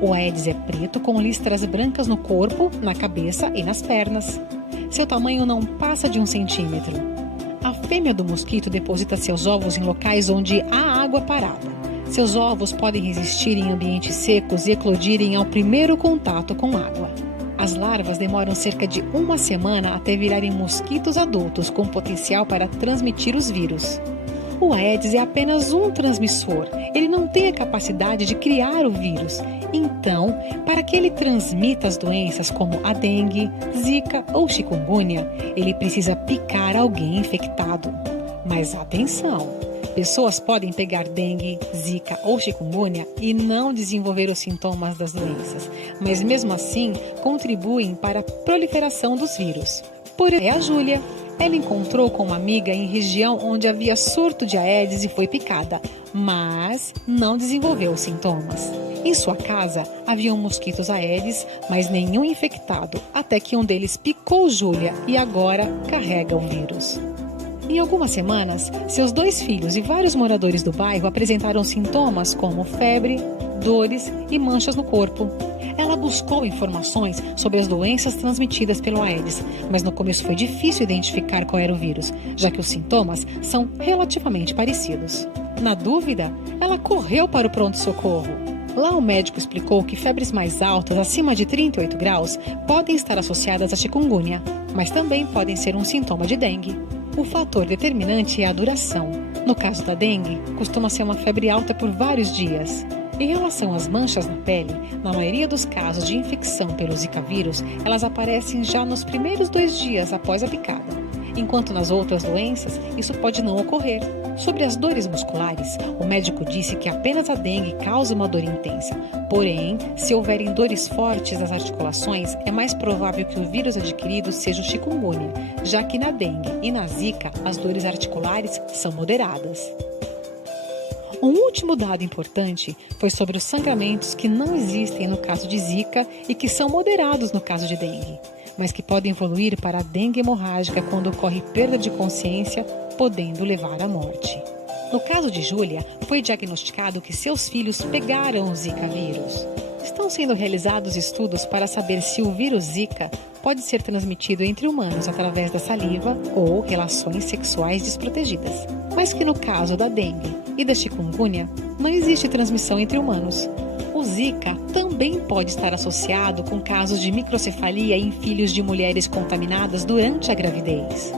O Aedes é preto com listras brancas no corpo, na cabeça e nas pernas. Seu tamanho não passa de 1 centímetro. A fêmea do mosquito deposita seus ovos em locais onde há água parada. Seus ovos podem resistir em ambientes secos e eclodirem ao primeiro contato com água. As larvas demoram cerca de 1 semana até virarem mosquitos adultos com potencial para transmitir os vírus. O Aedes é apenas um transmissor, ele não tem a capacidade de criar o vírus. Então, para que ele transmita as doenças como a dengue, zika ou chikungunya, ele precisa picar alguém infectado. Mas atenção! Pessoas podem pegar dengue, zika ou chikungunya e não desenvolver os sintomas das doenças, mas mesmo assim contribuem para a proliferação dos vírus. Por exemplo, a Júlia. Ela encontrou com uma amiga em região onde havia surto de Aedes e foi picada, mas não desenvolveu os sintomas. Em sua casa haviam mosquitos Aedes, mas nenhum infectado, até que um deles picou Júlia e agora carrega o vírus. Em algumas semanas, seus 2 filhos e vários moradores do bairro apresentaram sintomas como febre, dores e manchas no corpo. Ela buscou informações sobre as doenças transmitidas pelo Aedes, mas no começo foi difícil identificar qual era o vírus, já que os sintomas são relativamente parecidos. Na dúvida, ela correu para o pronto-socorro. Lá o médico explicou que febres mais altas, acima de 38 graus, podem estar associadas a chikungunya, mas também podem ser um sintoma de dengue. O fator determinante é a duração. No caso da dengue, costuma ser uma febre alta por vários dias. Em relação às manchas na pele, na maioria dos casos de infecção pelo Zika vírus, elas aparecem já nos primeiros 2 dias após a picada, enquanto nas outras doenças isso pode não ocorrer. Sobre as dores musculares, o médico disse que apenas a dengue causa uma dor intensa, porém, se houverem dores fortes nas articulações, é mais provável que o vírus adquirido seja o chikungunya, já que na dengue e na Zika as dores articulares são moderadas. Um último dado importante foi sobre os sangramentos que não existem no caso de Zika e que são moderados no caso de dengue, mas que podem evoluir para a dengue hemorrágica quando ocorre perda de consciência, podendo levar à morte. No caso de Júlia, foi diagnosticado que seus filhos pegaram o Zika vírus. Estão sendo realizados estudos para saber se o vírus Zika pode ser transmitido entre humanos através da saliva ou relações sexuais desprotegidas, mas que no caso da dengue e da chikungunya não existe transmissão entre humanos. O Zika também pode estar associado com casos de microcefalia em filhos de mulheres contaminadas durante a gravidez.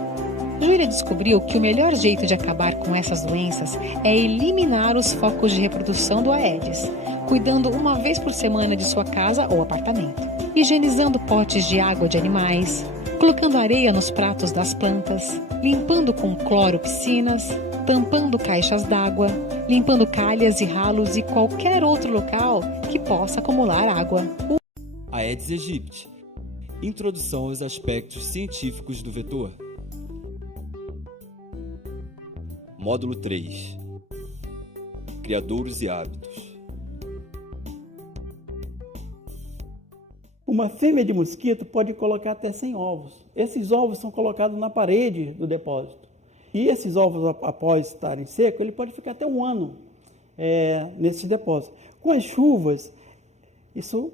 Júlia descobriu que o melhor jeito de acabar com essas doenças é eliminar os focos de reprodução do Aedes, cuidando uma vez por semana de sua casa ou apartamento, higienizando potes de água de animais, colocando areia nos pratos das plantas, limpando com cloro piscinas, tampando caixas d'água, limpando calhas e ralos e qualquer outro local que possa acumular água. Aedes aegypti. Introdução aos aspectos científicos do vetor. Módulo 3. Criadouros e hábitos. Uma fêmea de mosquito pode colocar até 100 ovos. Esses ovos são colocados na parede do depósito. E esses ovos, após estarem secos, ele pode ficar até 1 ano nesse depósito. Com as chuvas, isso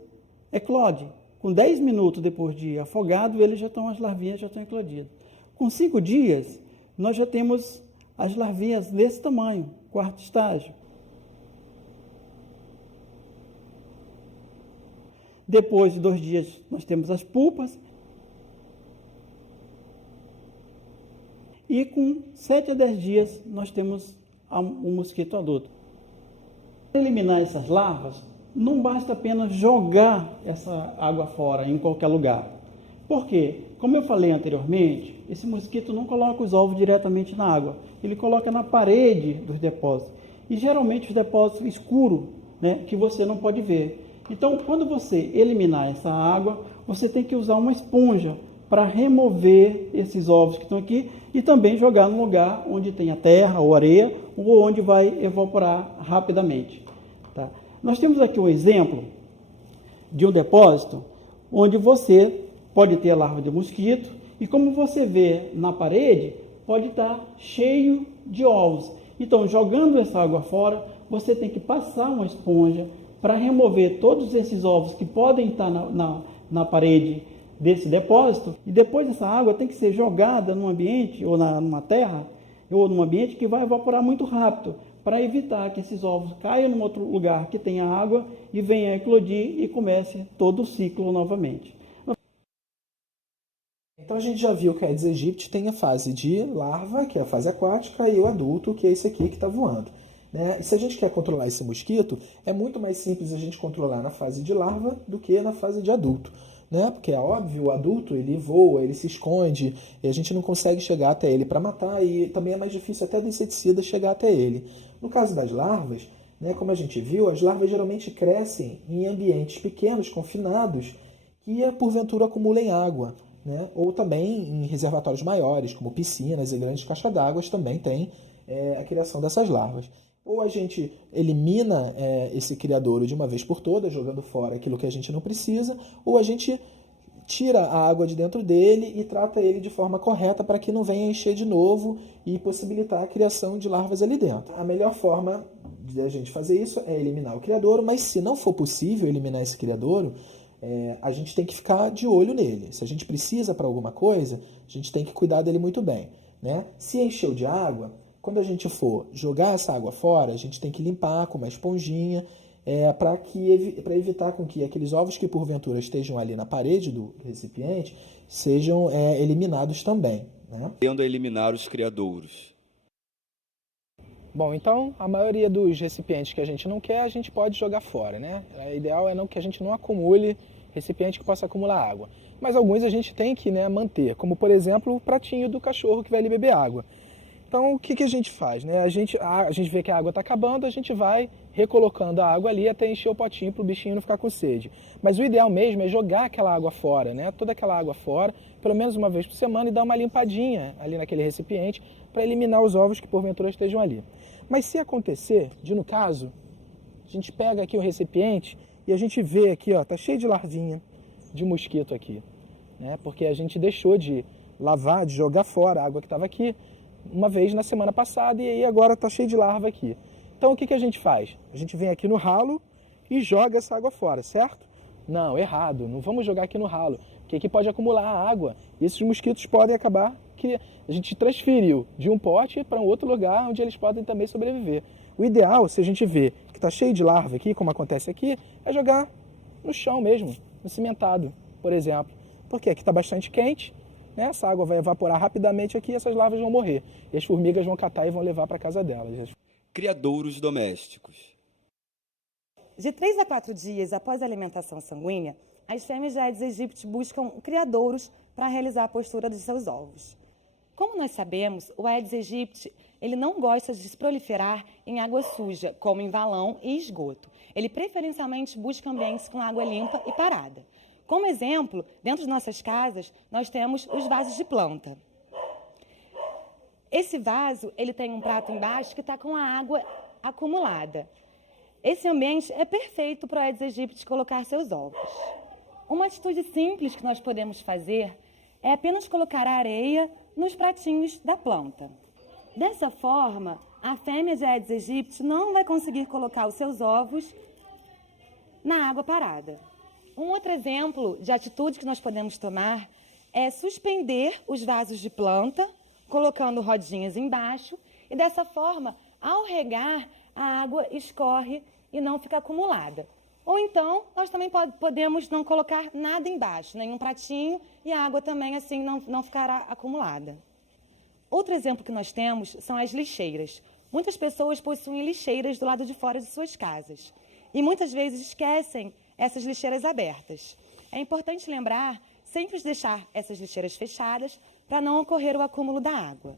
eclode. Com 10 minutos depois de afogado, as larvinhas já estão eclodidas. Com 5 dias, nós já temos as larvinhas desse tamanho, 4º estágio. Depois de 2 dias, nós temos as pupas. E com 7 a 10 dias, nós temos o mosquito adulto. Para eliminar essas larvas, não basta apenas jogar essa água fora em qualquer lugar. Por quê? Como eu falei anteriormente, esse mosquito não coloca os ovos diretamente na água. Ele coloca na parede dos depósitos. E geralmente os depósitos escuros, que você não pode ver. Então, quando você eliminar essa água, você tem que usar uma esponja para remover esses ovos que estão aqui e também jogar no lugar onde tem a terra ou areia ou onde vai evaporar rapidamente. Tá? Nós temos aqui um exemplo de um depósito onde você pode ter a larva de mosquito e, como você vê na parede, pode estar cheio de ovos. Então, jogando essa água fora, você tem que passar uma esponja para remover todos esses ovos que podem estar na parede desse depósito, e depois essa água tem que ser jogada num ambiente, ou numa terra, ou num ambiente que vai evaporar muito rápido, para evitar que esses ovos caiam num outro lugar que tenha água e venha a eclodir e comece todo o ciclo novamente. Então a gente já viu que a Aedes aegypti tem a fase de larva, que é a fase aquática, e o adulto, que é esse aqui que está voando. Né? E se a gente quer controlar esse mosquito, é muito mais simples a gente controlar na fase de larva do que na fase de adulto. Né? Porque é óbvio, o adulto ele voa, ele se esconde, e a gente não consegue chegar até ele para matar, e também é mais difícil até do inseticida chegar até ele. No caso das larvas, né, como a gente viu, as larvas geralmente crescem em ambientes pequenos, confinados, que porventura acumulem água. Né? Ou também em reservatórios maiores, como piscinas e grandes caixas d'água, também tem a criação dessas larvas. Ou a gente elimina esse criadouro de uma vez por todas, jogando fora aquilo que a gente não precisa, ou a gente tira a água de dentro dele e trata ele de forma correta para que não venha encher de novo e possibilitar a criação de larvas ali dentro. A melhor forma de a gente fazer isso é eliminar o criadouro, mas se não for possível eliminar esse criadouro, a gente tem que ficar de olho nele. Se a gente precisa para alguma coisa, a gente tem que cuidar dele muito bem. Né? Se encheu de água, quando a gente for jogar essa água fora, a gente tem que limpar com uma esponjinha para evitar com que aqueles ovos que porventura estejam ali na parede do recipiente sejam eliminados também. Né? Tendo a eliminar os criadouros. Bom, então a maioria dos recipientes que a gente não quer, a gente pode jogar fora, né? O ideal é que a gente não acumule recipiente que possa acumular água. Mas alguns a gente tem que manter, como por exemplo o pratinho do cachorro que vai ali beber água. Então o que a gente faz? Né? A gente vê que a água está acabando, a gente vai recolocando a água ali até encher o potinho para o bichinho não ficar com sede. Mas o ideal mesmo é jogar aquela água fora, né? Toda aquela água fora, pelo menos uma vez por semana, e dar uma limpadinha ali naquele recipiente para eliminar os ovos que porventura estejam ali. Mas se acontecer, no caso, a gente pega aqui o recipiente e a gente vê aqui, ó, tá cheio de larvinha de mosquito aqui, né? Porque a gente deixou de lavar, de jogar fora a água que estava aqui uma vez na semana passada e aí agora tá cheio de larva aqui. Então o que a gente faz? A gente vem aqui no ralo e joga essa água fora, certo? Não, errado, não vamos jogar aqui no ralo, porque aqui pode acumular água e esses mosquitos podem acabar que a gente transferiu de um pote para um outro lugar onde eles podem também sobreviver. O ideal, se a gente vê que está cheio de larva aqui, como acontece aqui, é jogar no chão mesmo, no cimentado, por exemplo. Porque aqui está bastante quente, né? Essa água vai evaporar rapidamente aqui e essas larvas vão morrer. E as formigas vão catar e vão levar para a casa delas. Criadouros domésticos. De 3 a 4 dias após a alimentação sanguínea, as fêmeas de Aedes aegypti buscam criadouros para realizar a postura dos seus ovos. Como nós sabemos, o Aedes aegypti ele não gosta de se proliferar em água suja, como em valão e esgoto. Ele preferencialmente busca ambientes com água limpa e parada. Como exemplo, dentro de nossas casas, nós temos os vasos de planta. Esse vaso ele tem um prato embaixo que está com a água acumulada. Esse ambiente é perfeito para o Aedes aegypti colocar seus ovos. Uma atitude simples que nós podemos fazer é apenas colocar a areia nos pratinhos da planta. Dessa forma, a fêmea de Aedes aegypti não vai conseguir colocar os seus ovos na água parada. Um outro exemplo de atitude que nós podemos tomar é suspender os vasos de planta, colocando rodinhas embaixo, e dessa forma, ao regar, a água escorre e não fica acumulada. Ou então, nós também podemos não colocar nada embaixo, nenhum pratinho, e a água também assim não ficará acumulada. Outro exemplo que nós temos são as lixeiras. Muitas pessoas possuem lixeiras do lado de fora de suas casas. E muitas vezes esquecem essas lixeiras abertas. É importante lembrar sempre de deixar essas lixeiras fechadas para não ocorrer o acúmulo da água.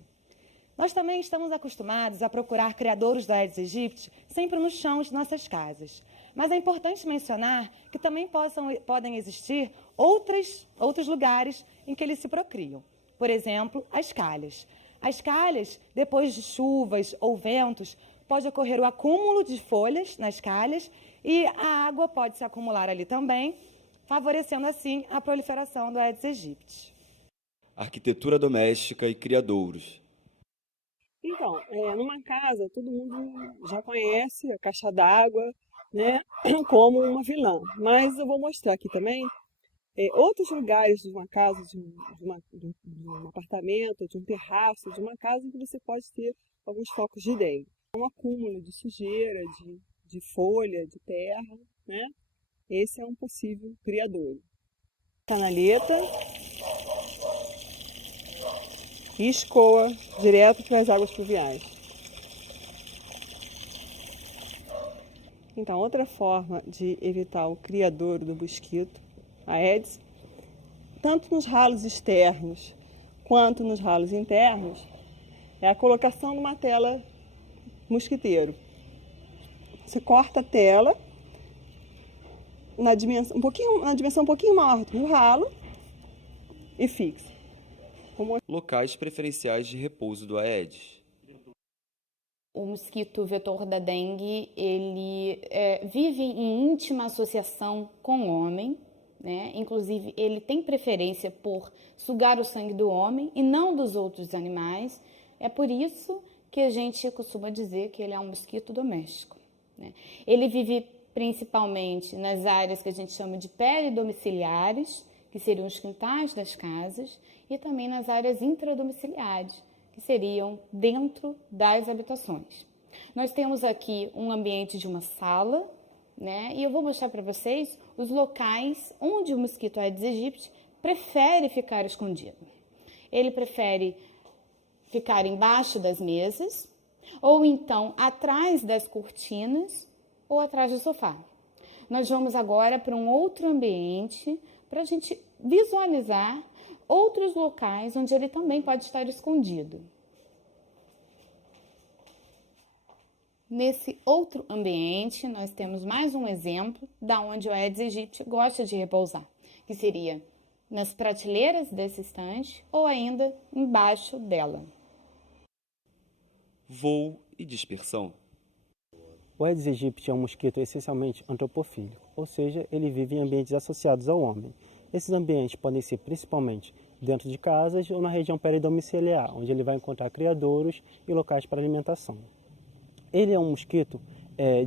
Nós também estamos acostumados a procurar criadouros do Aedes aegypti sempre no chão de nossas casas. Mas é importante mencionar que também podem existir outros lugares em que eles se procriam. Por exemplo, as calhas. As calhas, depois de chuvas ou ventos, pode ocorrer o acúmulo de folhas nas calhas e a água pode se acumular ali também, favorecendo assim a proliferação do Aedes aegypti. Arquitetura doméstica e criadouros. Então, numa casa, todo mundo já conhece a caixa d'água, né, como uma vilã. Mas eu vou mostrar aqui também outros lugares de uma casa, de um apartamento, de um terraço, de uma casa em que você pode ter alguns focos de dengue. Um acúmulo de sujeira, de folha, de terra, né? Esse é um possível criador. Canaleta e escoa direto para as águas pluviais. Então, outra forma de evitar o criadouro do mosquito, a Aedes, tanto nos ralos externos quanto nos ralos internos, é a colocação de uma tela mosquiteiro. Você corta a tela na dimensão um pouquinho maior do ralo e fixa. Locais preferenciais de repouso do Aedes. O mosquito vetor da dengue, ele vive em íntima associação com o homem, né? Inclusive, ele tem preferência por sugar o sangue do homem e não dos outros animais. É por isso que a gente costuma dizer que ele é um mosquito doméstico, né? Ele vive principalmente nas áreas que a gente chama de peridomiciliares, que seriam os quintais das casas, e também nas áreas intradomiciliares, que seriam dentro das habitações. Nós temos aqui um ambiente de uma sala, né? E eu vou mostrar para vocês os locais onde o mosquito Aedes aegypti prefere ficar escondido. Ele prefere ficar embaixo das mesas, ou então atrás das cortinas, ou atrás do sofá. Nós vamos agora para um outro ambiente, para a gente visualizar outros locais onde ele também pode estar escondido. Nesse outro ambiente, nós temos mais um exemplo da onde o Aedes aegypti gosta de repousar, que seria nas prateleiras desse estante ou ainda embaixo dela. Voo e dispersão. O Aedes aegypti é um mosquito essencialmente antropofílico, ou seja, ele vive em ambientes associados ao homem. Esses ambientes podem ser principalmente dentro de casas ou na região peridomiciliar, onde ele vai encontrar criadouros e locais para alimentação. Ele é um mosquito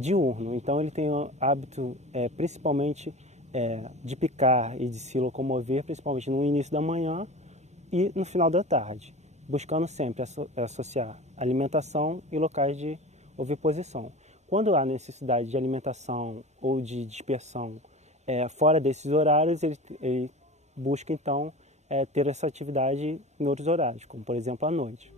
diurno, então ele tem o hábito principalmente de picar e de se locomover, principalmente no início da manhã e no final da tarde, buscando sempre associar alimentação e locais de oviposição. Quando há necessidade de alimentação ou de dispersão fora desses horários, ele busca então ter essa atividade em outros horários, como por exemplo à noite.